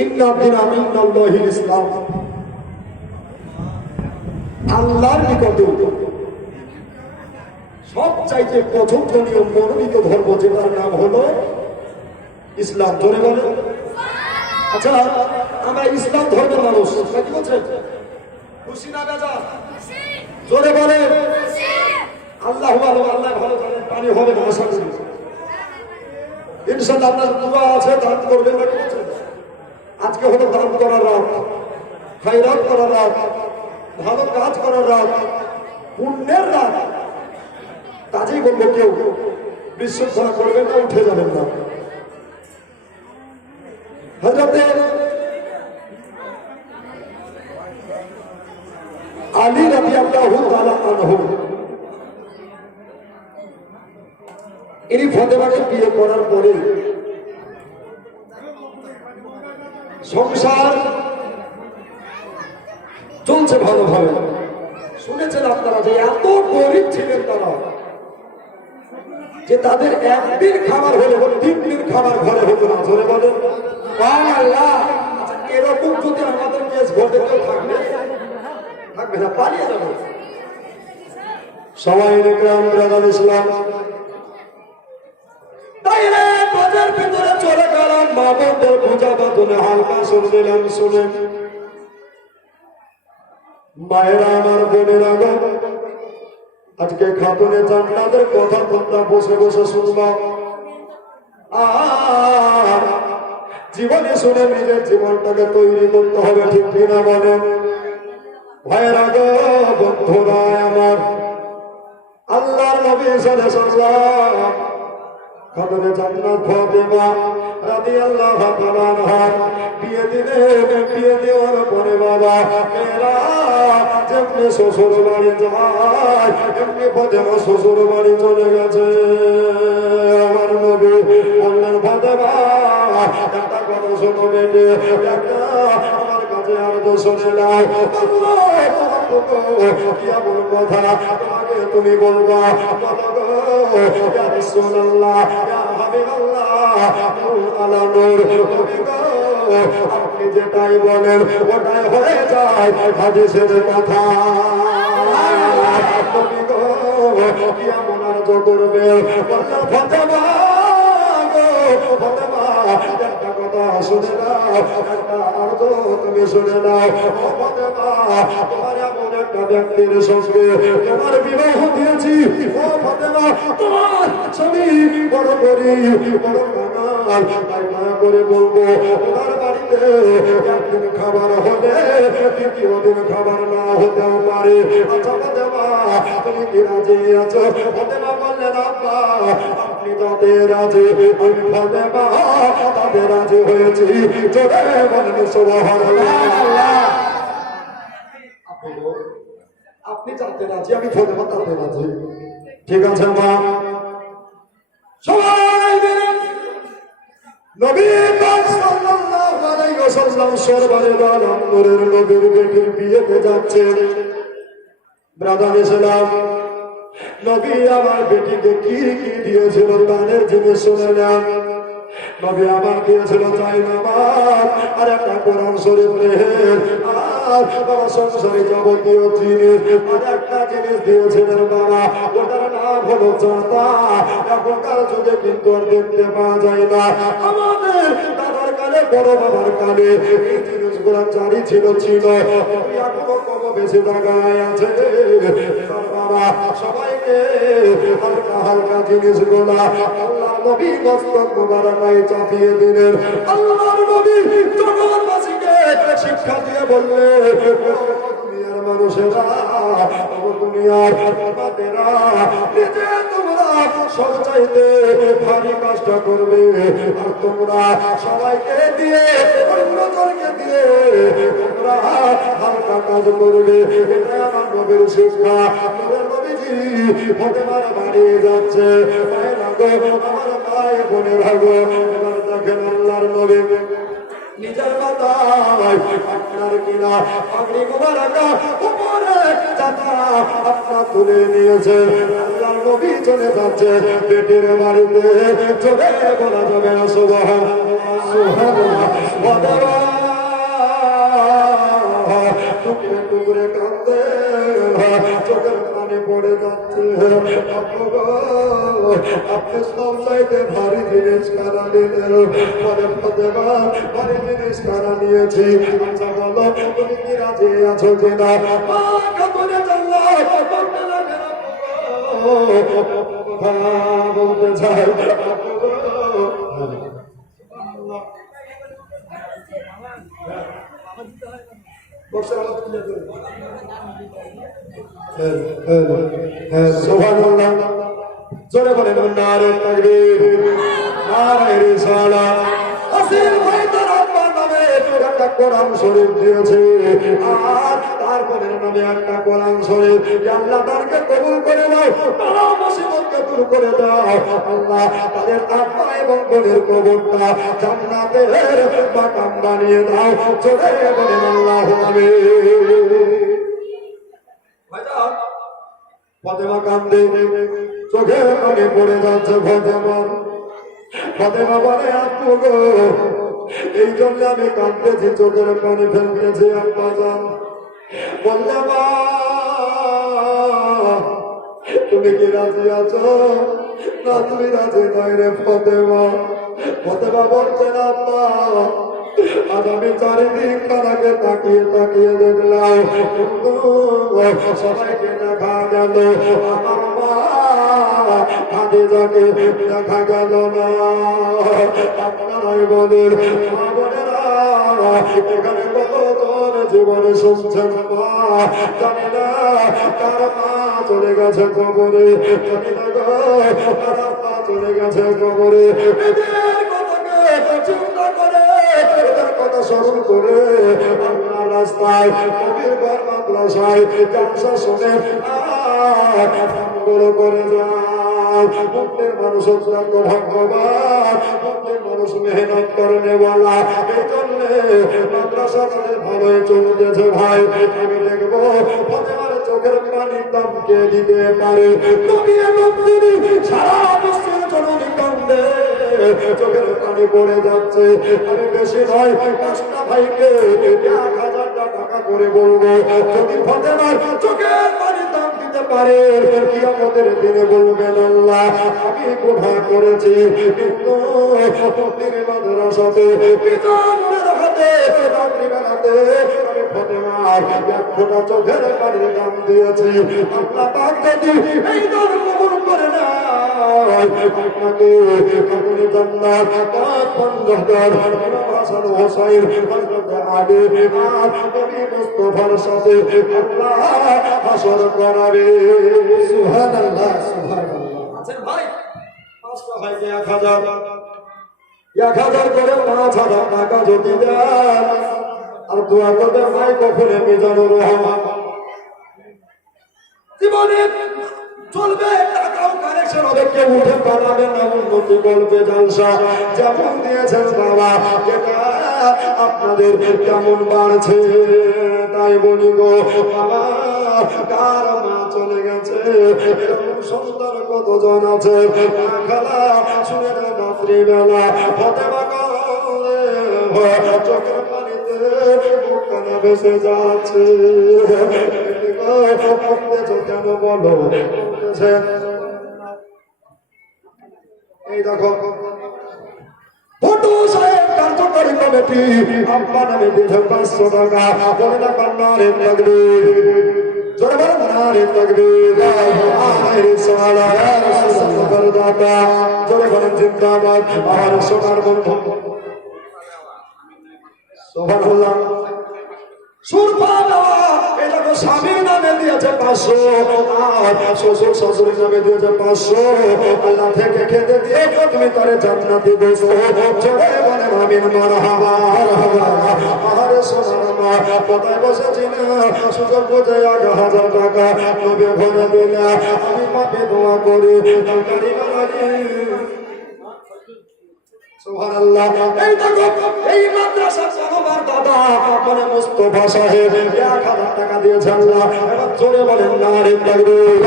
ইন্না দীনা ইন্নাল্লাহিল ইসলাম, আল্লাহর নিকটে সবচাইতে পছন্দনীয় মনোনীত ধর্ম যেটার নাম হলো ইসলাম। জোরে বলে। আচ্ছা, আমরা ইসলাম ধর্মের মানুষ, কি বলছেন? খুশি না বেজা? জোরে বলে। আল্লাহ ভালো, আল্লাহ ভালো জানেন। পানি হবে না, আশা করি ইনশাআল্লাহ। আপনার দোয়া আছে, দান করবেন না, কি বলছেন? আজকে হলো দান করার রাত, খায়রাত করার রাত, ভালো কাজ করার রাত, পুণ্যের রাত। কাজেই বলবো কেউ বিশৃঙ্খলা করবেন না, উঠে যাবেন না। হযরতে আলী রাদিয়াল্লাহু তাআলা আনহু, ইনি ফাতেমাকে বিয়ে করার পরে সংসার চলছে ভালোভাবে। শুনেছেন আপনারা যে এত গরিব ছিলেন তারা, যে তাদের একদিন খাবার হলে 3 দিন খাবার ঘরে হতো না। ধরে বলেন আল্লাহ। এরকম যদি আমাদের কেস ঘটে কেউ থাকবে না, পালিয়ে যাবে। সবাই গ্রাম রাজাল ইসলাম তাইলে বাজার ভিতরে চলে গেলাম। মা বোনদের পূজা বাঁধনে হালকা শুনে দিলাম। শুনে মায়েরা আমার বোনের আগত, আজকে খাতুনে জান্নাতের কথা তোমরা বসে বসে শুনলাম। আর জীবনে শুনে নিজের জীবনটাকে তৈরি করতে হবে, ঠিক কিনা বলেন? ভাইয়েরা গো, বন্ধুরা আমার, আল্লাহর নবী সাল্লাল্লাহু খাতুনে জান্নাত ফাতেমা রাদিয়াল্লাহু তাআলা আনহা বিয়ে দিলেন। বিয়ে দেওয়ার পরে বাবা মেয়েরা যেমনি শ্বশুর বাড়ি যায়, এমনি ফাতেমা শ্বশুর বাড়ি চলে গেছে। আমার নবী বললেন, ফাতেমা একটা কথা শোনো বেটে, একটা আমার কাছে আর তো শুনে নাও। কি এমন কথা তোমাকে তুমি বলবা? ইয়া রাসূলুল্লাহ, ইয়া হাবিবাল্লাহ, নূর আলা নূর, আপনি যেটাই বলেন ওটাই হয়ে যায়, হাদিসের কথা। কি এমন আর্য করবে? ফাতেমা ফাতেমা একটা কথা শুনে নাও, একটা আর্য তুমি শুনে নাও। ও ফাতেমা, তোমার এমন একটা ব্যক্তির সঙ্গে তোমার বিবাহ দিয়েছি। ও ফাতেমা, তোমার স্বামী বড় গরিব, বড় কাঙাল, তাই দয়া করে বলবো তোমার বাড়িতে একদিন খাবার হলে দ্বিতীয় দিন খাবার না হতেও পারে। আচ্ছা ফাতেমা, তুমি কি রাজি আছো? ফাতেমা বললেন, আব্বা আপনি তাদের রাজি, আমি ফাতেমা তাদের রাজি হয়েছি। জোরে বলেন সুবহানাল্লাহ। আপনি যাতে রাজি, আমি ফাতেমা তাতে রাজি। ঠিক আছে মা? সবাই মিলে নবী পাক সাল্লাল্লাহু আলাইহি ওয়াসাল্লাম সরবারে আলম নূরের নবীর বেটির বিয়েতে যাচ্ছেন। ব্রাদার ইসলাম, নবী আমার বেটিকে কি কি দিয়েছিল দানের জিনিস শুনে নেন। নবী আমার দিয়েছিল জায়নামাজ আর একটা কোরআন শরীফের আর বাবা সংসারে যাবতীয় জিনিস। আর একটা জিনিস দিয়েছিলেন বাবা, ওটার নাম হলো চাঁদা। এখনকার যুগে কিন্তু আর দেখতে পাওয়া যায় না। আমাদের দাদার কালে, বড় বাবার কালে এই জিনিসগুলো জারি ছিল। এখনো কম বেশি জায়গায় আছে। বাবা সবাইকে হালকা হালকা জিনিসগুলা আল্লাহ নবী মস্তক মোবারকায় চাপিয়ে দিলেন। আল্লাহর নবী জগৎবাসীকে শিক্ষা দিয়ে বললেন, দুনিয়ার মানুষেরা, দুনিয়ার বাবাদেরা, নিজে তোমরা সবচাইতে ভারী কাজটা করবে। আর তোমরা সবাইকে দিয়ে, অন্যজনকে দিয়ে তোমরা হালকা কাজ করবে। এটা আমার নবীর শিক্ষা। নবীর নবীজি ফাতেমার বাড়ি যাচ্ছে। আমার ভাই বোনের ভাগো, এবার দেখেন আল্লাহর নবী নিজের মাথায় আপনার কিনা পাগড়ি মোবারকা উপরে চাদা আপনার তুলে নিয়েছে। আল্লাহর নবী চলে যাচ্ছে বেটির বাড়িতে। চলে বলা যাবে না সুবহানাল্লাহ, সুবহানাল্লাহ। আপনি সব চাইতে ভারী জিনিস কারা নিলেন পরে ফতেমা ভারী জিনিস কারা নিয়েছি আচ্ছা বলো তুমি কি রাজি আছো কিনা কাপড়ে জানলা বলতে লাগে বলতে চাই জোরে বলেন নারে তাকবীর নারে রিসালাত আসির ভাই তার আব্বার নামে একটা কোরআন শরীফ দিয়েছে আর তারপরে নামে একটা কোরআন শরীফ আল্লাহ তারকে কবুল করে নাও তারা মুসিবতকে দূর করে দাও আল্লাহ তাদের আত্মা এবং বোনের কবরটা জান্নাতের বাগান বানিয়ে দাও জোরে বলেন আল্লাহু আমিন ফাতেমা কান্দে চোখে পানি পড়ে যাচ্ছে ফাতেমা বলে আপু গো এই জন্য আমি কাঁদতেছি চোখের পানি ফেলতেছি আব্বা জান বললে মা তুমি কি রাজি আছো না তুমি রাজি নয় রে ফাতেমা বলছেন আব্বা আজ আমি চারিদিক তারাকে তাকিয়ে তাকিয়ে দেখলাম সবাইকে দেখা গেল আমার মা খাদিজাকে দেখা গেল না আপনারাই বলেন মা বোনেরা এখানে কতজন জীবনে শুনছেন মা জানি না কার মা চলে গেছে কবরে জানি না কার মা চলে গেছে কবরে চিন্তা করে কথা স্মরণ করে আল্লাহ রাস্তায় কবির ঘর মাদ্রাসায় জালসা শুনে আমগুলো করে যাও মুক্তির মানুষ অত্যন্ত ভাগ্যবান মুক্তির মানুষ মেহনত করে বলা এই জন্যে মাদ্রাসা তাদের ভালোই চলতেছে ভাই আমি দেখবো ফাতেমার চোখের পানির দাম কে দিতে পারে সারা বিশ্বের জননী কান্দে চোখের পানি পড়ে যাচ্ছে আমি বেশি নয় 5টা ভাইকে 1000 টাকা করে বলবো যদি ফাতেমার চোখের পানি দাম দিতে পারে কিয়ামতের দিনে বলবেন আল্লাহ আমি গুনাহ করেছি কিন্তু প্রতিদিন মাদ্রাসাতে পিতার হাতে রাত্রিবেলাতে আমি ফাতেমার 1 ফোঁটা চোখের পানির দাম দিয়েছি আল্লাহ পাক যদি এই দান কবুল করে না আপনাকে আপনি জান্নাত পাক বন্ধদার ইমাম হাসান হোসেন হযরত আলী আর নবী মুস্তাফার সাথে আল্লাহ হাসর করাবে সুবহানাল্লাহ সুবহানাল্লাহ আছেন ভাই 5টা ভাইকে 1000 করে 5000 টাকা যদি দেন আর দোয়া করবে ভাই কখনো মিজানুর রহমান জীবনে চলবে টাকাও কালেকশন হবে কেউ উঠে পালাবে না উন্নতি করবে জালসা যেমন দিয়েছেন বাবা এটা আপনাদের কেমন বাড়ছে তাই বলি গো বাবা কার মা চলে গেছে এরকম সন্তান কতজন আছে খালা শুনে না রাত্রিবেলা ফাতেমা চোখের পানিতে মুখখানা ভেসে যাচ্ছে কেন বলো এই দেখো ফটো সাহেব কার্যকরী কমিটি আপনার নামে দিয়েছে 500 টাকা বলে না কান্নারে লাগবে জোরে বলেন নারে তাকবীর আরে সালাত বরদাতা জোরে বলেন জিন্দাবাদ আর সোনার বন্ধু সুবহানাল্লাহ সুরপা দেওয়া এটা তো স্বামীর নামে দিয়েছে 500 আর শ্বশুর শাশুড়ির নামে দিয়েছে 500 আল্লাহ থেকে খেতে দিয়ে তুমি তারে জান্নাতি দেছো জোরে বলেন আমিন মারহাবা আরে সোনার মা কোথায় বসেছি না সুযোগ বুঝে 1000 টাকা নবী ঘরে দিলা আমি পাপে দোয়া করি তরকারি বানাই সুবহানাল্লাহ এই দেখো এই মাদ্রাসা সবার দাদা মানে মুস্তাফা সাহেব 1000 টাকা দিয়েছে আল্লাহ এবার জোরে বলেন নারে তাকবীর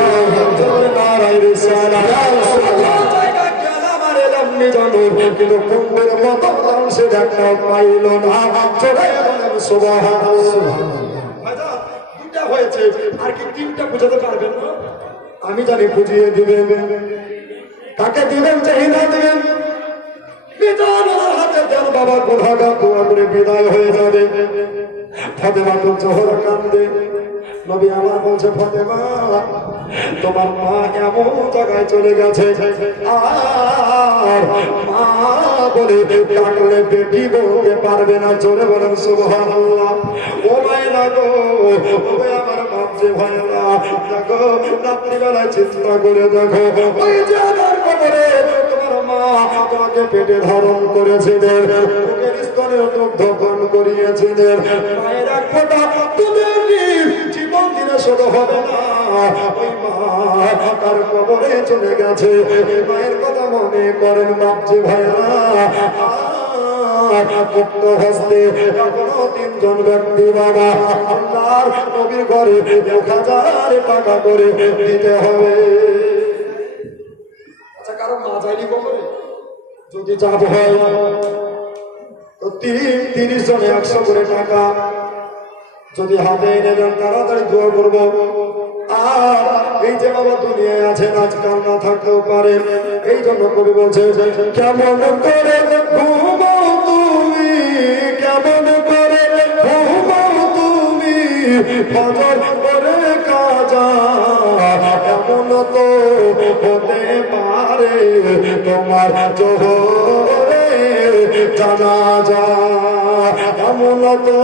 জোরে নারে রিসালাত আল্লাহ জায়গা গেলাম আর এলাম জানো কিন্তু কুম্ভের মতো সে দেখা পাইল না জোরে বলেন সুবহানাল্লাহ ভাইজা দুটো হয়েছে আর কি তিনটা বুঝাতে পারবেন না আমি জানি বুঝিয়ে দিবেন কাকে দিবেন চাই না দিবেন বিধানের হাতে দেন বাবা, গুনাহগার দোয়া করে বিদায় হয়ে যাবে। ফাতেমা তো জোহরা কান্দে। নবী আমার বলছে, ফাতেমা তোমার মা এমন জায়গায় চলে গেছে, আর মা বলে ডাকলে বেটি বলতে পারবে না। জোরে বলেন সুবহানাল্লাহ। ও মায়েরা গো, আমার বাপজি ভাইরা, দেখো রাত্রিবেলায় চিন্তা করে দেখো, ওই যে আমার কবরে তোমার মা তোমাকে পেটে ধারণ করেছিলেন, বুকের স্তনের দুগ্ধ পান করিয়েছিলেন। মায়ের এক ফোঁটা দুধের জীবন দিনে শোধ হবে না। ওই মা তার কবরে চলে গেছে। মায়ের কথা মনে করেন বাপজি ভাইরা। মুক্ত হস্তে এখনো 3 জন ব্যক্তি বাবা আল্লাহর নবীর ঘরে 1000 টাকা করে দিতে হবে। আচ্ছা, কারণ মা যায়নি কবরে, যদি চাপ হয় তো 30 জনে 100 করে টাকা যদি হাতে এনে দেন, তাড়াতাড়ি দোয়া করবো। আর এই যে বাবা দুনিয়ায় আছেন, আজকাল না থাকতেও পারে, এই জন্য কবি বলছে, কেমন করে ঘুমাও তুমি, কেমন করে ঘুমাও তুমি, ফজর করে কাজা, এমন তো হতে পারে তোমার জোহরে জানাজা, এমন তো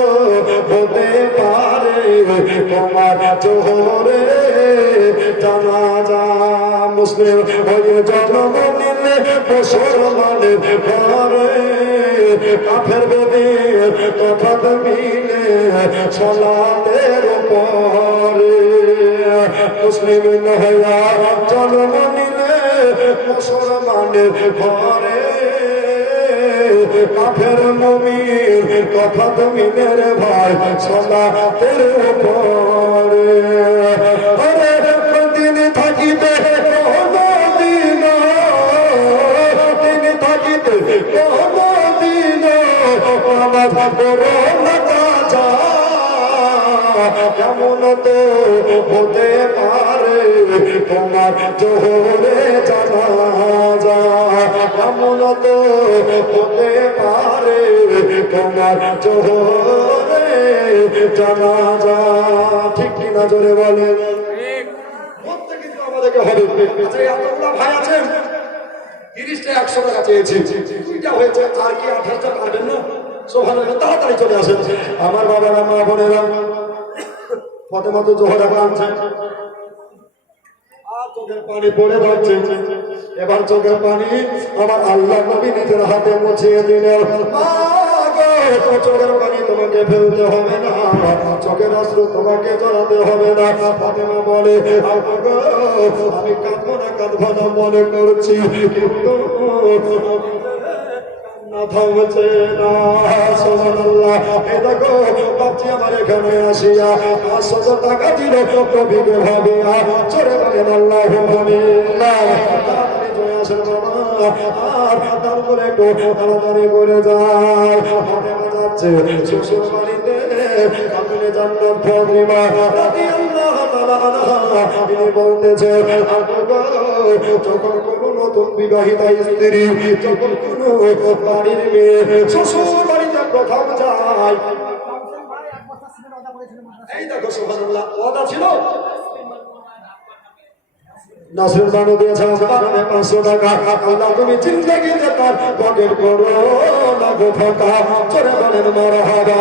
হতে পারে তোমার জোহরে জানাজা। মুসলিম হয়ে জন্ম নিলে মুসলমানের ঘরে, কাফের বেদের তফাৎ মিলে সালাতের উপরে। মুসলিম হইয়া জন্ম নিলে মুসলমানের ঘরে, কাফের মুমিন তফাৎ মিলে রে ভাই সালাতের উপরে। আরে দিন থাকিতে কোনদিন, দিন থাকিতে কোনদিন নামাজ পড়ো না কাজা, কেমন তো হতে পারে তোমার জোহরে জানাজা, কেমন তো হতে পারে তোমার জোহরে জানাজা। ঠিক কিনা জোরে বলেন? বলতে কিন্তু আমাদেরকে হবে। আচ্ছা, এতগুলো ভাই আছেন, 30টা 100 টাকা চেয়েছি, 2টা হয়েছে, আর কি 28টা পারবেন না? সুবহানাল্লাহ, তাড়াতাড়ি চলে আসেন আমার বাবারা, মা বোনেরা। ফাতেমা তো জোহরা কাঁদছে, আর চোখের পানি পড়ে যাচ্ছে। এবার চোখের পানি আমার আল্লাহ নবী নিজের হাতে মুছিয়ে দিলেন। চোখের পানি তোমাকে ফেলতে হবে না, চোখের অশ্রু তোমাকে জড়াতে হবে না। ফাতেমা বলে, আমি কাঁদবো না কাঁদবো না মনে করছি, কিন্তু না থামছে না। সুবহানাল্লাহ। এই দেখো বাপজি আমার এখানে আসিয়া 500 টাকা দিল নবীকে ভাবিয়া, চলে বলেন আল্লাহুম্মা আমিন। তাড়াতাড়ি চলে আসেন বাবা, আর তারপরে একটু তাড়াতাড়ি করে যায়। ফাতেমা যাচ্ছে শ্বশুর বাড়িতে, আপনি জান্নাত ফাতিমা রাদিয়াল্লাহু তাআলা আনহা তিনি বলতেছে, যখন কোনো নতুন বিবাহিতা স্ত্রী, যখন কোনো বাড়ির মেয়ে শ্বশুর বাড়িতে প্রথম যায়, এই দেখো সুবহানাল্লাহ, ওয়াদা ছিল নাসির বানু দিয়েছে 500 টাকা। আল্লাহ তুমি জিন্দেগিতে তার পকেট করো না গো ফাঁকা, চলে বলেন মারহাবা।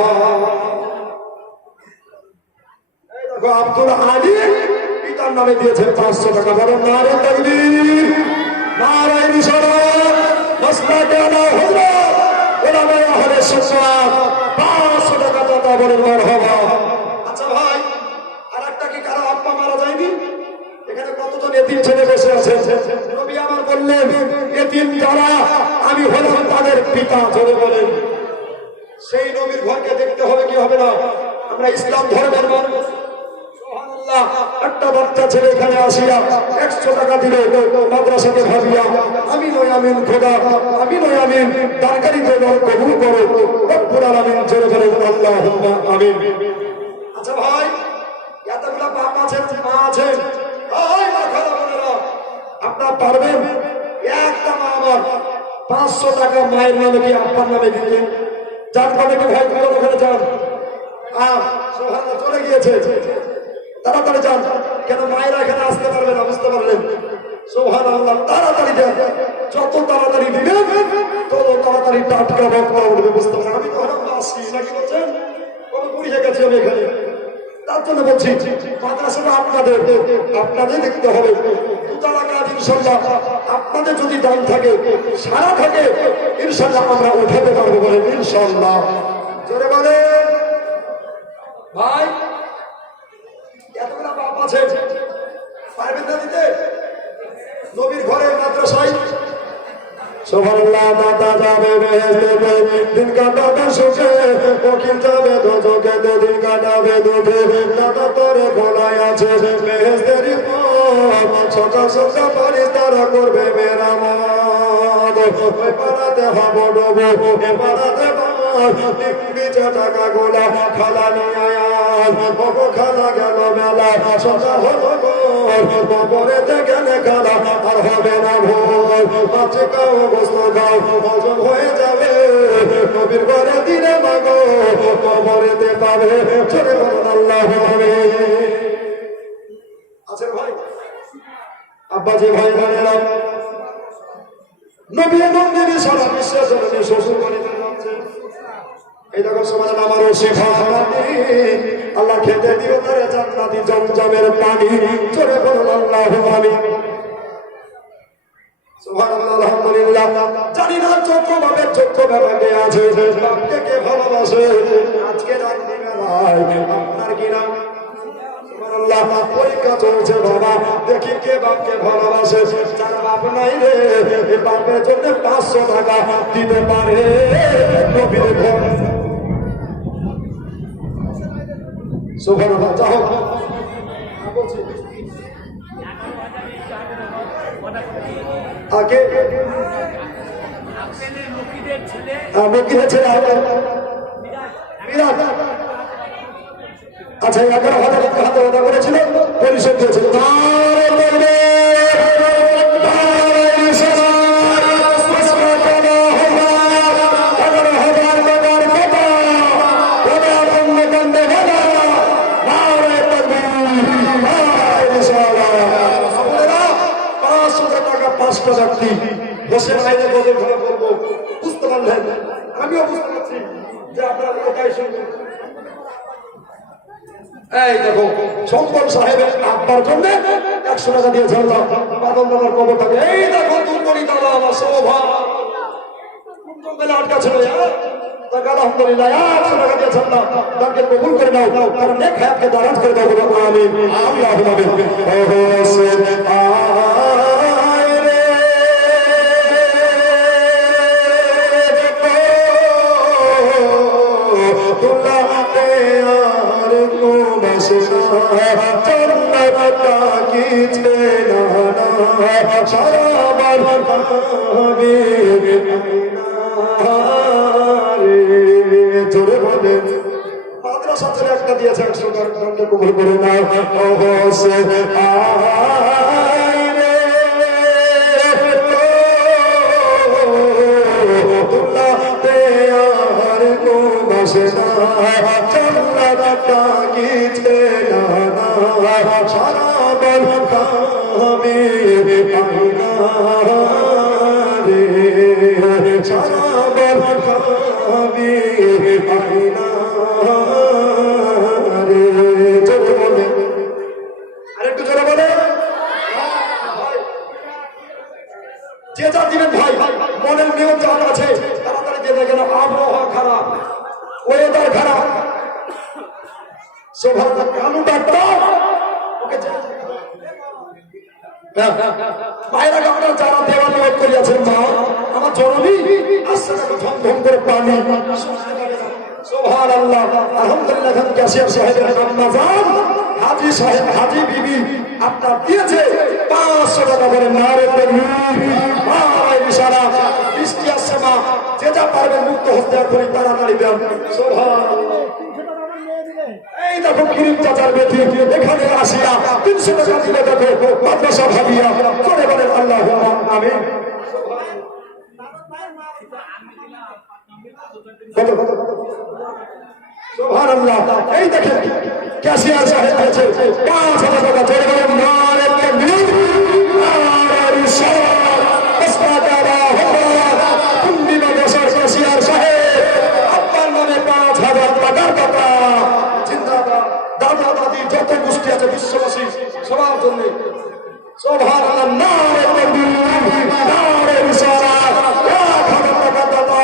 এই দেখো আব্দুল আলী পিতার নামে দিয়েছে 500 টাকা। বলেন নারে তাকবীর, নারে রিসালাত, মাসলাকে আলা হুজরাত, উলামায়ে আহলে সুন্নাত 500 টাকা দাতা, বলেন মারহাবা। আচ্ছা ভাই, আরেকটা কি কারো আব্বা মারা যায়নি? এখানে কতজন এতিম ছেলে বসে আছে? নবী আমার বললেন, এতিম যারা আমি হলাম তাদের পিতা। চলে বলেন, সেই নবীর ঘরকে দেখতে হবে কি হবে না? আমরা ইসলাম ধর্মের মানুষ। সুবহানাল্লাহ। একটা বাচ্চা ছেলে এখানে আসিয়া 100 টাকা দিল মাদ্রাসাকে ভাবিয়া, আমি নয় আমিন খোদা, আমি নয় আমিন, দারকারি দেওয়ার কবুল করো রব্বুল আলামিন। চলে বলেন আল্লাহুম্মা আমিন। আচ্ছা ভাই, এতগুলা বাপ আছেন, মা আছেন, আপনারা পারবেন মায়ের নামে কি আব্বার নামে দিতে যার নামে কি ভাই তোমার ওখানে যান সোহানা চলে গিয়েছে তাড়াতাড়ি যান কেন মায়েরা এখানে আসতে পারবে না বুঝতে পারলেন সুবহানাল্লাহ তাড়াতাড়ি যান যত তাড়াতাড়ি দিবেন তত তাড়াতাড়ি টাটকা বক্তা উঠবে বুঝতে পারলেন আমি তো আসি নাকি বলছেন কবে পুড়িয়ে গেছি আমি এখানে তার জন্য বলছি মাদ্রাসাটা আপনাদের দেখতে হবে দুতলা কাজ ইনশাল্লাহ আপনাদের যদি দান থাকে সারা থাকে ইনশাল্লাহ আমরা উঠাতে পারবো বলেন ইনশাল্লাহ জোরে বলেন ভাই এতগুলা বাপ আছে পারবেন না দিতে নবীর ঘরে মাদ্রাসায় সুবহানাল্লাহ দাদা যাবে বেহেশতে দিন কাটাবে সুখে ওকিল যাবে দোজখেতে দিন কাটাবে দুধে দাদা তোরে খোলাই আছে বেহেশতের পথ সকাল সকাল ফারিস্তারা করবে মেরামত ওই পাড়াতে হবো ডোবো এ পাড়াতে বিচা টাকা গোলা খালা নিয়ে আয়াল ওগো খালা গেল মেলা সজা হলো গোপরেতে গেলে খালা আর হবে না ভোর মাছে খাও গোস্ত খাও হজম হয়ে যাবে নবীর ঘরে দিনে মাগো কবরেতে পাবে চলে বলুন আল্লাহ হবে আছে ভাই আব্বাজি ভাই বোনেরা নবী মন্দিরে সারা বিশ্বের জন্য শ্বশুর বাড়িতে যাচ্ছে এই দেখো সমাজ আমারও শেখানি আল্লাহ খেতে দিও তারে জান্নাতি জমজমের পানি চলে বলুন আল্লাহু আমিন সুবহানাল্লাহ আলহামদুলিল্লাহ জানি না চোখভাবে চোখ ব্যাপারে আছে বাপকে কে ভালোবাসে আজকে রাত্রি বেলায় আপনার কি নাম সুবহানাল্লাহ পরীক্ষা চলছে বাবা দেখি কে বাপকে ভালোবাসে যার বাপ নাই রে এই বাপের জন্য 500 টাকা দিতে পারে নবীর ঘর সুবহানাল্লাহ যাও আগে মুকিদের ছেলে বিরাট আচ্ছা 11,000 টাকা হাতে ওটা করেছিল পরিশোধ দিয়েছিল বসে বাইরে বলে ঘরে বলবো বুঝতে পারলেন আমিও বুঝতে পারছি যে আপনার ওটাই শুনবেন এই দেখো শঙ্কর সাহেবের আব্বার জন্য 100 টাকা দিয়ে ছাড়লাম বাদল বাবার কবরটাকে এই দেখো তুমরি দাদা আমার শোভা জঙ্গলে আটকা ছিল আলহামদুলিল্লাহ 100 টাকা দিয়ে ছাড়লাম তাকে কবুল করে নাও কারণ নেক হায়াতকে দারাজ করে দাও আমিন আল্লাহুম্মা মাদ্রাসা ছেলে একটা দিয়েছে 100 টাকা কবুল করে নাও আরেকটু জোরে বলে যে যা দিবেন ভাই মনের নিয়ম যার আছে তাড়াতাড়ি দিয়ে গেল আবহাওয়া খারাপ ওয়েদার খারাপ সৌভাগ্য কানুটা ওকে মায়েরা আপনার যারা দেওয়া নিয়োগ করিয়াছেন মা আমার জননী আসছে না ধম করে পানি সুবহানাল্লাহ আলহামদুলিল্লাহ খান ক্যাশিয়ার সাহেবের নাম হাজি সাহেব হাজি বিবি আপনার দিয়েছে 500 টাকা করে নারে তাকবীর ইশারা বৃষ্টি আসছে মা যে যা পারবেন মুক্ত হস্তে করি তাড়াতাড়ি দেন সুবহানাল্লাহ এই দেখো কিরিম চাচার বেটি এখানে আসিয়া 300 টাকা দিলে দেখো মাদ্রাসা ভাবিয়া চলে বলেন আল্লাহুম্মা আমিন সুবহানাল্লাহ। এই দেখেন ক্যাশিয়ার সাহেব আছে 5,000 টাকা চলে গেল। নারে তাকবীর, নারে রিসালাত, কুন্ডি মাদ্রাসার ক্যাশিয়ার সাহেব আপনার নামে 5,000 টাকার টাকা জিন্দাবাদ। দাদা দাদি যত গোষ্ঠী আছে বিশ্ববাসী সবার জন্য সুবহানাল্লাহ। নারে তাকবীর, নারে রিসালাত, 1,000 টাকার দাদা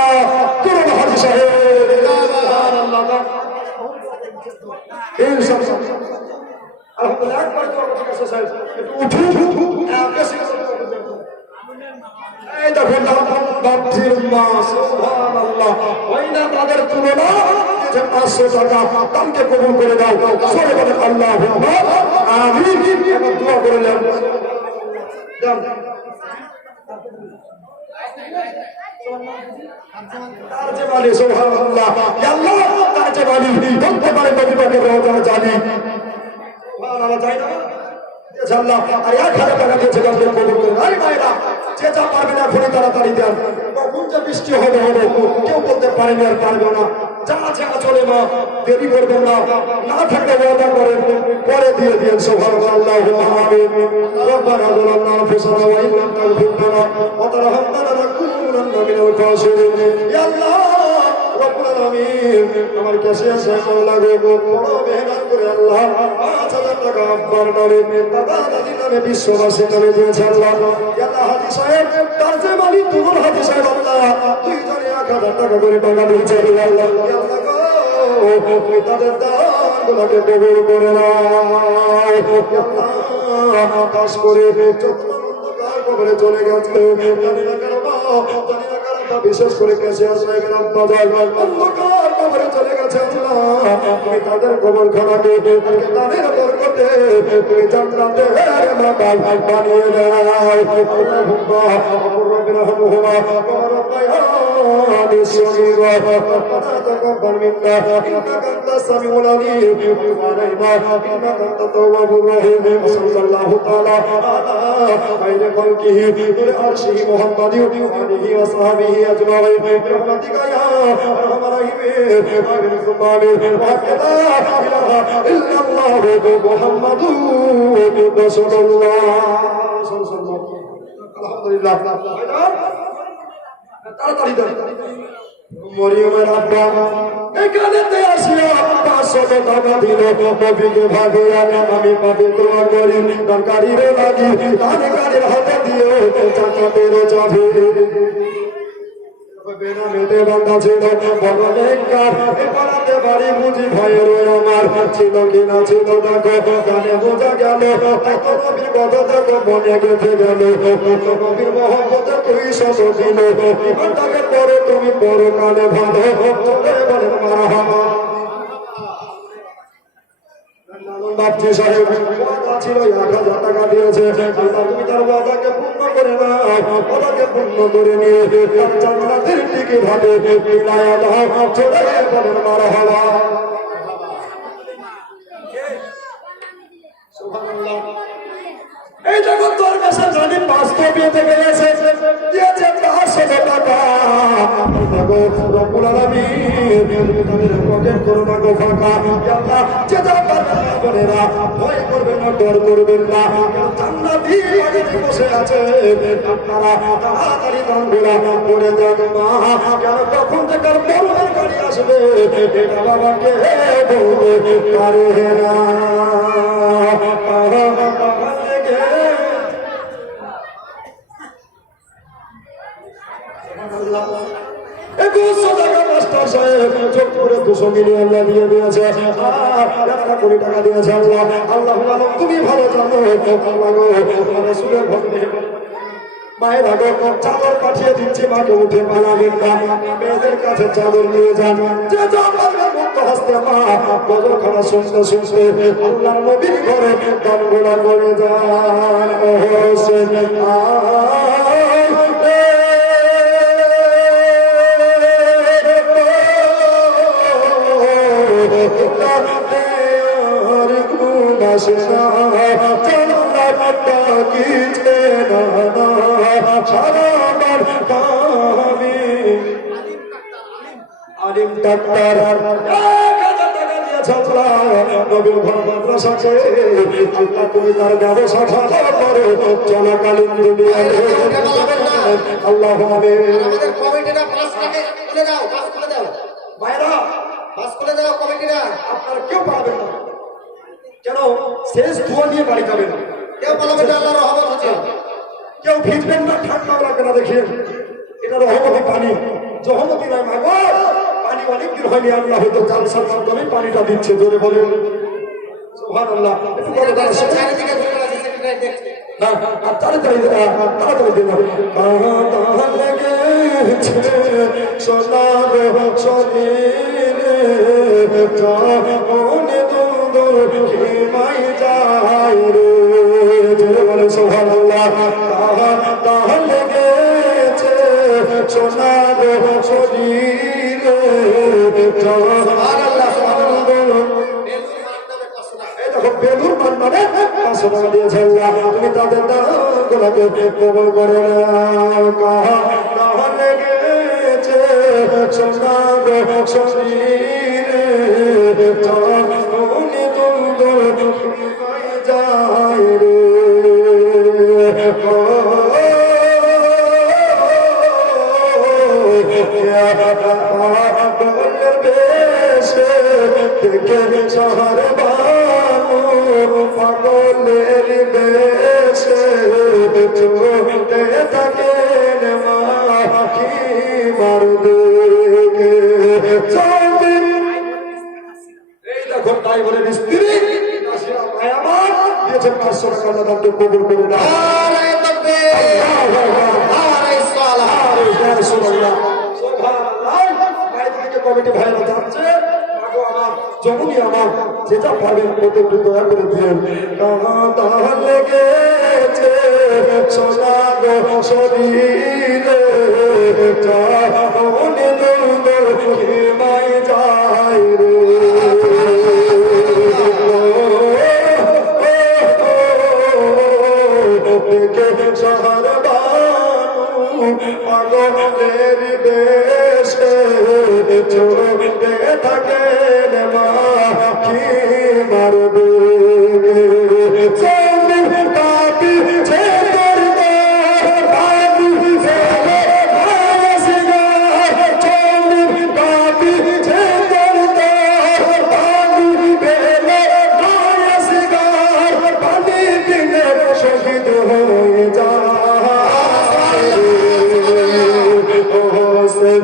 করুন হাজী সাহেব। সুবহানাল্লাহ। আলহামদুলিল্লাহ একবার তো আমাদের কাছে সাহেব একটু উঠুন। এই দেখুন বাপজির মা সুবহানাল্লাহ। ওই না তাদের তুলনা যে 500 টাকা দানকে কবুল করে দাও। সরে বলেন আল্লাহুম্মা আমিন। এবার দোয়া করে নেন। তার যে মালি সুবহানাল্লাহ, আল্লাহ তার যে মালি বলতে পারে নবী পাকের রওজা জানি সুবহানাল্লাহ। যাই না আল্লাহ আর 1,000 টাকা দিয়েছে তাদের কবুল করে। আরে ভাইরা যে যা পারবে না এখনই তাড়াতাড়ি দেন। কখন যে বৃষ্টি হবে কেউ বলতে পারেনি আর পারবে না। যা যা চলে মা দেরি করবেন না, না থাকলে ওয়াদা করেন পরে দিয়ে দিয়েন। সুবহানাল্লাহ। আমিন। রব্বানা যালামনা আনফুসানা ওয়া ইন লাম তাগফির লানা ওয়া তারহামনা লানাকুনান্না মিনাল খাসিরিন। ইয়া আল্লাহ রব্বুল আলামিন আমার কাছে সাহায্য লাগে বড় মেহনত করে আল্লাহ 5,000 টাকা আপনার নামে দাদা দাদির নামে বিশ্ববাসীর নামে দিয়েছে আল্লাহ। ইয়া আল্লাহ হাজী সাহেব তার যে মালিক তুমুল হাজী সাহেব আল্লাহ দুইজনে 1,000 টাকা করে টাকা দিয়েছে আল্লাহ। ইয়া আল্লাহ গো তাদের দানগুলোকে কবুল করে নাও। ইয়া আল্লাহ কাজ করে কবরে চলে গেছে জানি না কেন জানি না কেন বিশেষ করে ক্যাশিয়ার সাহেবের আব্বা যান অন্ধকার কবরে চলে গেছে আল্লাহ। তুমি তাদের কবর খানাকে তাদের বরকতে তুমি জান্নাতে মাকাম বানিয়ে দাও। আল্লাহুম্মা রব্বিনা রহমহুমা ওয়া রব্বায়ানি সগীরা রব্বানা তাকাব্বাল মিন্না ইন্নাকা আনতাস সামিউল আলিম ওয়া আলাইনা ইন্নাকা আনতাত তাওয়াবুর রহিম। সাল্লাল্লাহু তাআলা আলা খায়রি খালকিহি নূর আরশিহি মুহাম্মাদি ওয়া আলিহি ওয়া সাহবিহি আজমাইন বিরহমাতিকা ইয়া আরহামার রাহিমিন। আমিন সুম্মা আমিন। ওয়া লা ইলাহা ইল্লাল্লাহ মুহাম্মাদুর রাসূলুল্লাহ সাল্লাল্লাহু আলহামদুলিল্লাহ। তাড়াতাড়ি দেন। মরিয়মের আব্বা এখানেতে আসিয়া 500 টাকা দিল নবীকে ভাগিয়া আমি পাবে দোয়া করি দরকারির লাগি তাদের গাড়ির হাতে দিয়ে জান্নাতের চাবি বেনামেতে বান্ধা ছিল বড় নেককার এ পাড়াতে বাড়ি বুঝি ভয়ের আমার ছিল কিনা ছিল দেখো গানে বোঝা গেল এত নবীর কথা দেখো মনে গেঁথে গেল নবীর মহব্বতে তুই শত দিল ইমানটাকে পরে তুমি পরো কালে ভালো চলে বলেন মারহাবা। বাপজি সাহেব ওয়াদা ছিল 1,000 টাকা দিয়েছে আল্লাহ তুমি তার ওয়াদাকে পূর্ণ করে নাও। ওয়াদাকে পূর্ণ করে নিয়ে তার জান্নাতের টিকিট হাতে মিলায়া দাও। চলে বলেন মারহাবা। সুবহানাল্লাহ। এই দেখো তোর কাছে জানি 500 পেতে গেছে দিয়েছে 500 টাকা। দেখো রব্বুল আলামিন তাদের পকেট করো না গো ফাঁকা। আল্লাহ যে যা পারবেন না বলেরা ভয় করবেন না ডর করবেন না জান্নাতি বাড়িতে বসে আছে আপনারা তাড়াতাড়ি দানগুলা করে দেন মা। কেন কখন থেকে বড়দের গাড়ি আসবে এটা বাবাকে বলবে পারে না। তুমি ভালো জানো মায়ের আগে চাদর পাঠিয়ে দিচ্ছি মাকে উঠে পালাবেন না মেয়েদের কাছে চাদর নিয়ে যান যে মুক্ত হস্তে মা গজল খানা শুনতে শুনতে আল্লাহর নবীর ঘরে গান গোলা করে যান। আলিম ডাক্তার 1000 টাকা দিয়েছে আল্লাহ নবীর ঘর মাদ্রাসাকে আল্লাহ তুমি তার ব্যবসা ভালো করো চলাকালীন দুনিয়ায় আল্লাহ আমিন। আমাদের কমিটিরা বাসটাকে খুলে দাও, বাস খুলে দাও ভাইরা, বাস খুলে দাও কমিটিরা। আপনারা কেউ পারবেন না কেন? শেষ ধোয়া নিয়ে বাড়ি যাবেন। কেউ পালাবেন না, আল্লাহর রহমত আছে। কেউ ভিজবেন না, ঠান্ডা লাগবে না। দেখেন এটা রহমতি পানি, জহমতি নয় মাগো। পানি অনেকদিন হয়নি, আল্লাহ হয়তো জালসার মাধ্যমে পানিটা দিচ্ছে। জোরে বলেন সুবহানাল্লাহ। একটু বড় বড় শব্দ। চারিদিকে ঘুরে আছে, সেক্রেটারি দেখছে। না, আর তাড়াতাড়ি দিন। কাঁদা লেগেছে সোনার শরীরে, মনে দুদুর হিমাই যায় রে। জোরে বলে সুবহানাল্লাহ। কাঁদা লেগেছে সোনার শরীরে, সুবহানাল্লাহ সুবহানাল্লাহ। বেদুর মান্নারে 500 টাকা দিয়েছে আল্লাহ, তুমি তাদের দানগুলোকে কবুল করে নাও। কাহা লেগেছে সোনার শরীরে, উনি দুলদুল হিমায় যায় রে। পাগলের বেশে দেখে শহর বানু, পাগলের বেশে চোখে থাকেন মাখি মার দেখে। এই দেখো তাই বলে স্ত্রী আমার দিয়েছেন 500 টাকা, তাদেরকে কবুল করে না। নারায়ে তাকবীর, নারায়ে সালাহ। কমিটি ভাইরা যাচ্ছে, আমার জমুনি আমার যেটা পারেন ওদের একটু দয়া করে দিলেন। কাঁদা লেগেছে সোনার শরীরে, মনে দুদুল হিমায় যায় রে। দেখে শহর বানু, পাগলের বেশে চোখে থাকেন মাখি মার দেখে। পাপি ছে তোর পাপি ছেলে পাপি ছে তোর পাপি বেলে পানি দিলে শহীদ হয়ে যায়। ও হোসেন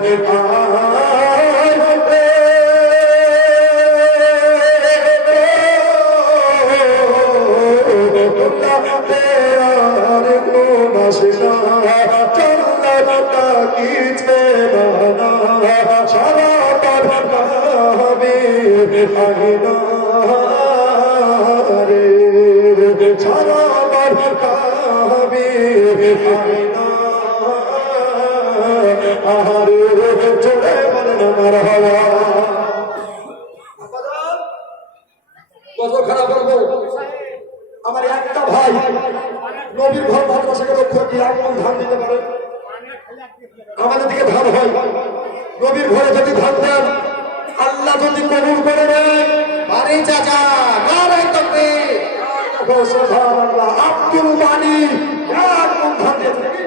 কত খারাপ বলবো, আমার একটা ভাই নবীর ঘর মাদ্রাসাকে রক্ষা দিয়ে একদম ধান দিতে পারে। আমাদের দিকে ধান হয়, নবীর ঘরে যদি ধান দেন আল্লাহ যদি কবুল করে নেন। বাড়ি চাচা, নারায়ে তাকবীর। সুবহানাল্লাহ। আব্দুল মানি একদম ধান দিয়েছে নাকি?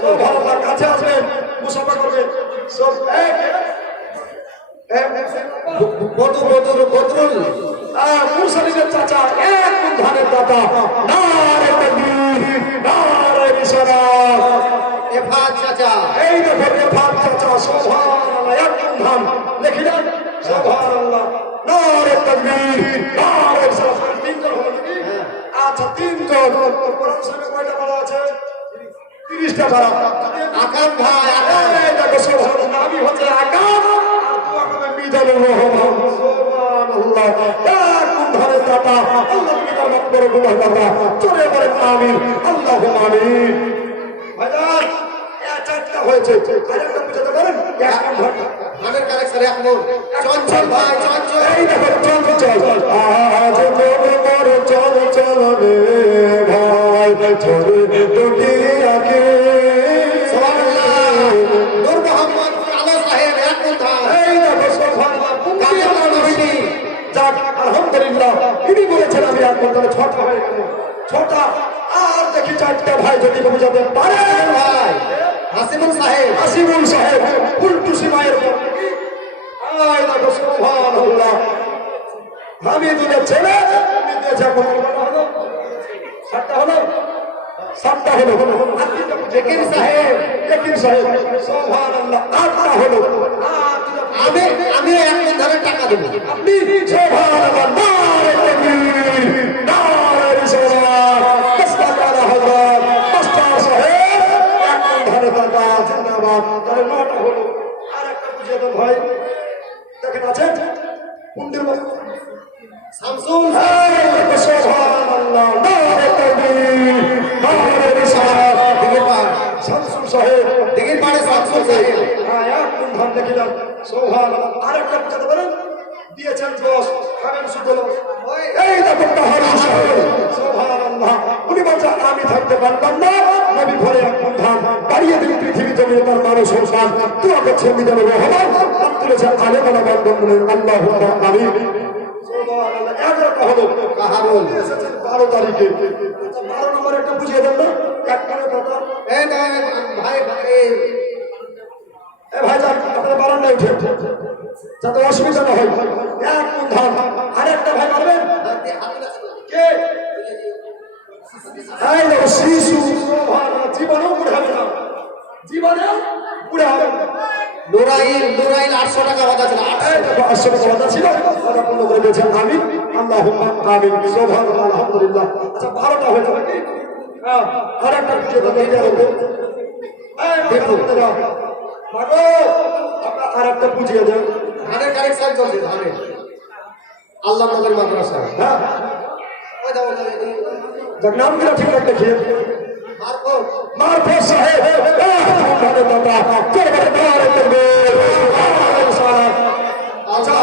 সুবহানাল্লাহ। কাছে আসবেন, মুসাফা করবেন সব এক মুরসালিদের চাচা একদম ধানের দাতা। নারে তাকবীর, নারে রিসালাত। এফাত চাচা, এই দেখো এফাত চাচা, সুবহানাল্লাহ, একদম ধান লিখিলেন। সুবহানাল্লাহ। নারে তাকবীর, নারে রিসালাত। তিনজন হলো নাকি? আচ্ছা, তিনজন। কোরআন শরীফে কয়টা পারা আছে? 30টা পারা। আকাম ভাই, এই দেখো সুবহানাল্লাহ, আমি হচ্ছে আকাম আর দোয়া করবে মিজানুর রহমান। সুবহানাল্লাহ। একদম ধানের দাতা, আল্লাহ তুমি তার মাফ করো গুনাহ দাতা। চলে বলেন আমিন, আল্লাহুম্মা আমিন। ভাইজান চারটা হয়েছে, আরেকটা বুঝাতে পারেন? একদম ধান। ধানের কালেকশন এক মন। চঞ্চল ভাই, চঞ্চল। এই দেখো চঞ্চল, আজ তোর চঞ্চল রে ভাই, ছোড়ে টুটি আগে। সুবহানাল্লাহ। নূর মোহাম্মদ আলো সাহেব এক মন ধান। এই দেখো দিয়েছেন আমি এক তাহলে ছটা হয়ে গেল, ছটা। আর দেখি চারটা ভাই যদি বোঝাতে পারে ভাই হাসিবুল সাহেব আসিমুল সাহেব ফুলটুসি মায়ের উপর নাকি? আয় দেখো সুবহানাল্লাহ, আমি দুধের ছেলে তুমি দিয়েছে এখন হলো সাতটা হলো, সাতটা হলো। আর তিনটা একিন সাহেব একিন সাহেব সুবহানাল্লাহ, আটটা হলো। আর তিনটা আমি আমি এক মন ধানের টাকা দেবো। আপনি সুবহানাল্লাহ, নারে তাকবীর, নারে রিসালাত, মাস্তাকারা হযরত মাস্টার সাহেব এক ধারে টাকা জিন্দাবাদ। তাহলে নটা হলো। আর একটা বুঝিয়ে দেন ভাই, দেখেন আছে কুন্ডের ভাই শামসুল সুবহানাল্লাহ, নারে তাকবীর, নারে রিসালাত, দিঘির পাড় শামসুল সাহেব দিঘির পাড়ে শামসুল সাহেব এক কোন ধান দেখিলাম সুবহানাল্লাহ। আরেকটা বুঝাতে পারেন দিয়েছেন 10 খাবেন শুধু এই দেখো তাহার সুবহানাল্লাহ। উনি বলছেন আমি থাকতে পারতাম না, নবী ঘরে এক কোন ধান বাড়িয়ে দিন পৃথিবী জমিনে তার মানুষ সংসার তোমাকে ছেড়ে দেবে রহমান হাত তুলেছে আলে বলা বান্ধব আল্লাহুম্মা আমিন। সুবহানাল্লাহ, 11টা হলো কাহারুল এসেছেন 12 তারিখে। 12 নম্বর একটা বুঝিয়ে দেন না এক কানে কথা। এই ভাই ভাই এ ভাই যান আপনারা বারান্দায় উঠে যাতে অসুবিধা না হয়। এক কোন ধান আরেকটা ভাই পারবেন কে? এই দেখো শিশু সুবহানাল্লাহ, জীবনেও বুড়ে হবে না, জীবনেও বুড়ে হবে না। নুরাইল 800 টাকা বাধা ছিল। এই দেখো 800 টাকা কথা ছিল, কথা পূর্ণ করে দিয়েছেন আমিন, আল্লাহুম্মা আমিন, সুবহানাল্লাহ, আলহামদুলিল্লাহ। আচ্ছা 12টা হয়ে যাবে কি? হ্যাঁ, আরেকটা বুঝিয়ে দেন এই দেখো। এই দেখো মাগো আপনারা আরেকটা বুঝিয়ে দেন। ধানের কালেকশন চলছে ধানের আল্লাহ নগর মাদ্রাসা। হ্যাঁ ওই দাও যার নাম গুলো ঠিক রাখতে খেয়ে মারকো মারফত সাহেব ভালো দাদা চরবারে দাঁড়ে করবে। আচ্ছা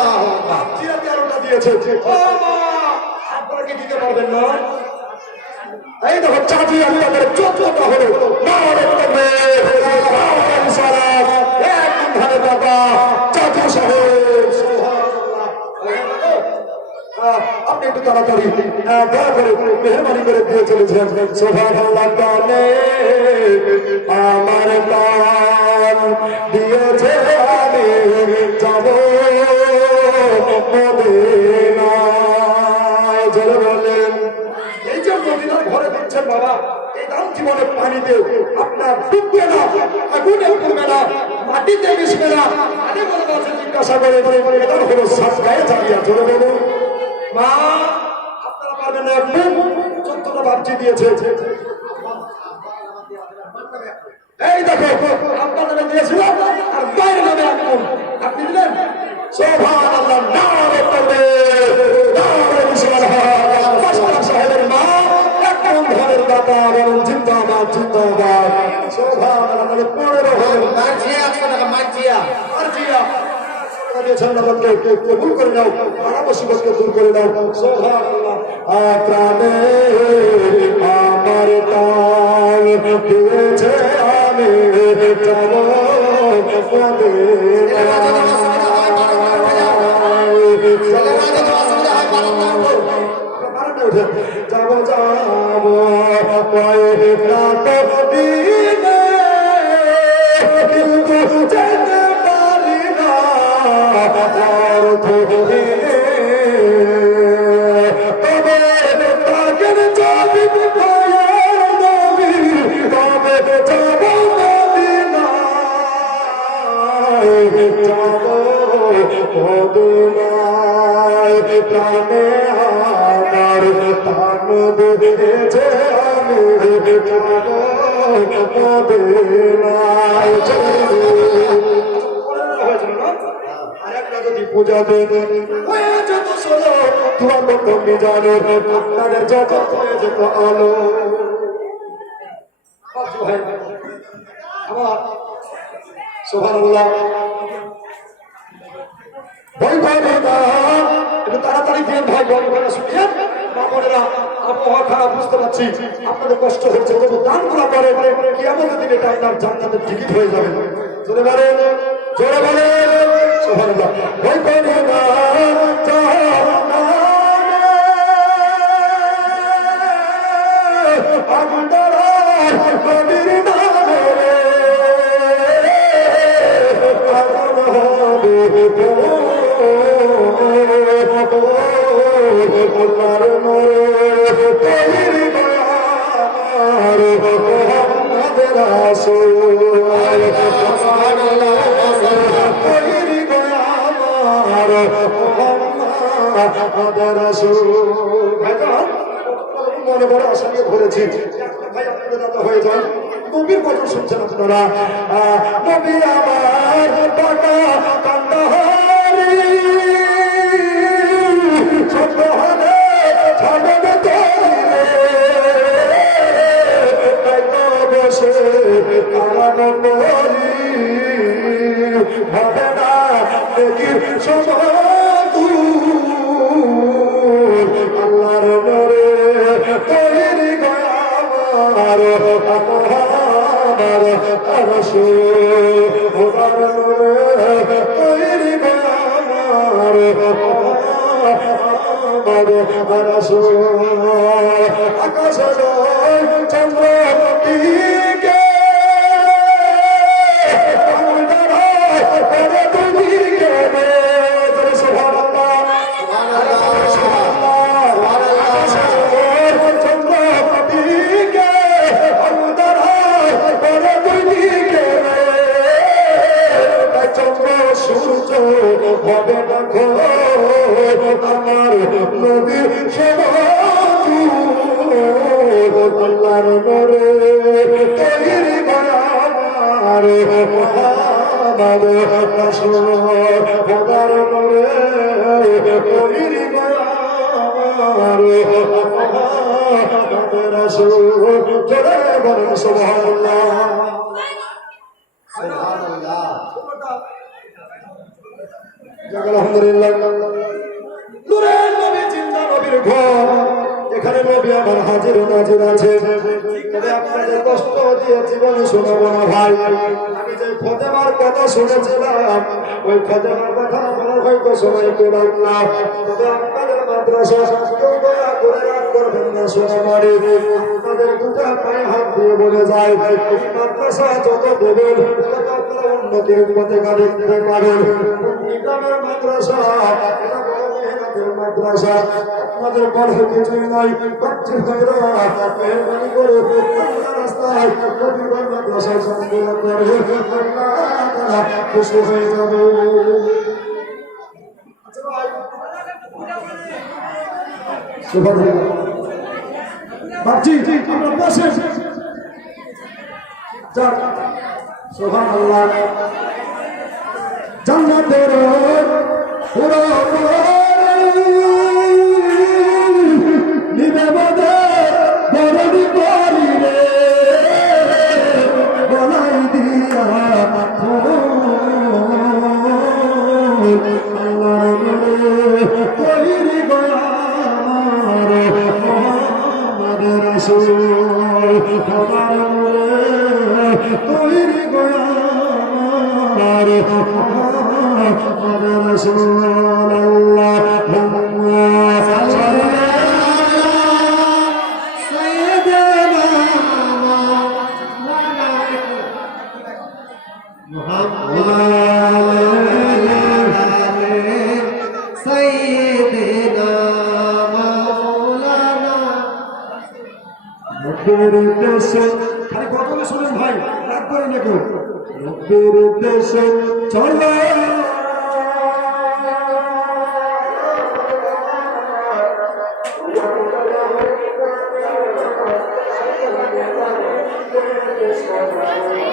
চিরা 13টা দিয়েছে। ও মা আপনারা কি দিতে পারবেন না? এই দেখো চাচি আপনাদের 14টা হলো নারে করবে এক ভালো দাদা চাচু সাহেব সুবহানাল্লাহ। আপনি একটু তাড়াতাড়ি দয়া করে মেহরবানি করে দিয়ে চলেছেন। সুবহানাল্লাহ, কানে আমার প্রাণ দিয়েছে আমি যাব মদিনায়। জোরে বলেন এই যে মদিনার ঘরে দিচ্ছেন বাবা, এই দাম জীবনে পানিতে আপনার ডুববে না, আগুনে পুড়বে না, মাটিতে মিশবে না। আরে বলে বলছেন জিজ্ঞাসা করে এটা হলো সাত গায়ে জ্বালিয়া। জোরে বলুন মা আপনারা পারবেন না, একটু 14টা বাপজি দিয়েছে। এই দেখো আপনাদের দিয়েছিল আর বাইরে নামে এখন আপনি দিলেন। সুবহানাল্লাহ, নারে করবে নারে বিসমিল্লাহ। মাস্টার সাহেবের মা একদম ঘরের দাদা বলুন জিন্দাবাদ জিন্দাবাদ। সুবহানাল্লাহ, 15 হলো মার্জিয়া 100 টাকা মার্জিয়া আর জিয়া দিয়েছেন আমাকে কবুল করে নাও, মুসিবতকে দূর করে নাও। সুবহানাল্লাহ, প্রাণে আমার প্রাণ দিয়েছে আমি যাব যাব যাব দিনে কিন্তু যেতে পারি না তবে তাকের যাবি নবী তবে যাব মদিনায় যাব মদিনায়। প্রাণে আমার প্রাণ দিয়েছে আমি যাব মদিনায়। আরেকটা যদি পূজা দেবে হয়ে যেত শোনো তোমার মতো কি জানো আপনাদের যত হয়ে যেত আলো। আমার সুবহানাল্লাহ, ভয় ভয় ভয় একটু তাড়াতাড়ি দিয়ে ভাই গল্পটা শুনিয়েন। বাপনেরা আবহাওয়া খারাপ বুঝতে পারছি, আপনাদের কষ্ট হচ্ছে, তবু দানগুলো করে কিয়ামতের দিনে এটা আপনার জান্নাতের টিকিট হয়ে যাবে। জোরে বলেন জোরে বলেন সুবহানাল্লাহ। ভয় করি না জাহান্নামে মোহাম্মদ রাসূল। ভাইজান, মনে বড় আশা নিয়ে ধরেছি, ভাই আপনাদের দাদা হয়ে যান। নবীর কথা শুনছেন আপনারা। নবী আমার বাটা কান্দাহারি শব্দ হলে ছাড়বে তৈরে, তাই তো বসে কারানো করি হবে না দেখি সময় আল্লাহর নরে তৈরি আমার আমার রাসূল খোদার নরে তৈরি আমার আমার রাসূল। আকাশ চন্দ্র টিকে হবে না খো আমার নবীর আল্লাহর নরে তৈরি আমার মোহাম্মদ রাসূল খোদার নরে তৈরি আমার মোহাম্মদ রাসূল। জোরে বলেন সুবহানাল্লাহ। সুবহানাল্লাহ। আলহামদুলিল্লাহ। নূরের নবী জিন্দা নবীর ঘর, এখানে নবী আমার হাজির নাজির আছে। তবে আপনাদের কষ্ট দিয়ে জীবনে শোনাবো না ভাই। আমি যে ফাতেমার কথা শুনেছিলাম, ওই ফাতেমার কথা আমার হয়তো সময় পেলাম না। তবে আপনাদের মাদ্রাসা কেউ দয়া করে রাগ করবেন না, শোনা মারি আপনাদের দুটা পায়ে হাত দিয়ে বলে যায়, এই মাদ্রাসা যত দেবেন তত আপনারা উন্নতির পথে দেখতে পারেন। গ্রামের মাদ্রাসা এটা বড় মেহনতের মাদ্রাসা, আপনাদের বড় কিছুই নাই। বাচ্চা ভাইরা মেহরবানি করে রাস্তায় রবিবার মাদ্রাসায় সম্পূর্ণ করে আল্লাহ খুশি হয়ে যাবে। বাচ্চি আমরা বসে সুবহানাল্লাহ। জান্নাতের পুরো নিবে বদে বরদি করি রে বলাই দিয়া তৈরি গয়ার মোহাম্মদ রাসূল তৈরি গয়ার মোহাম্মদ রাসূল। খালি কথা শুনেন ভাই, রাগ করে নেবো। রব্বের দেশে চলো Thank you.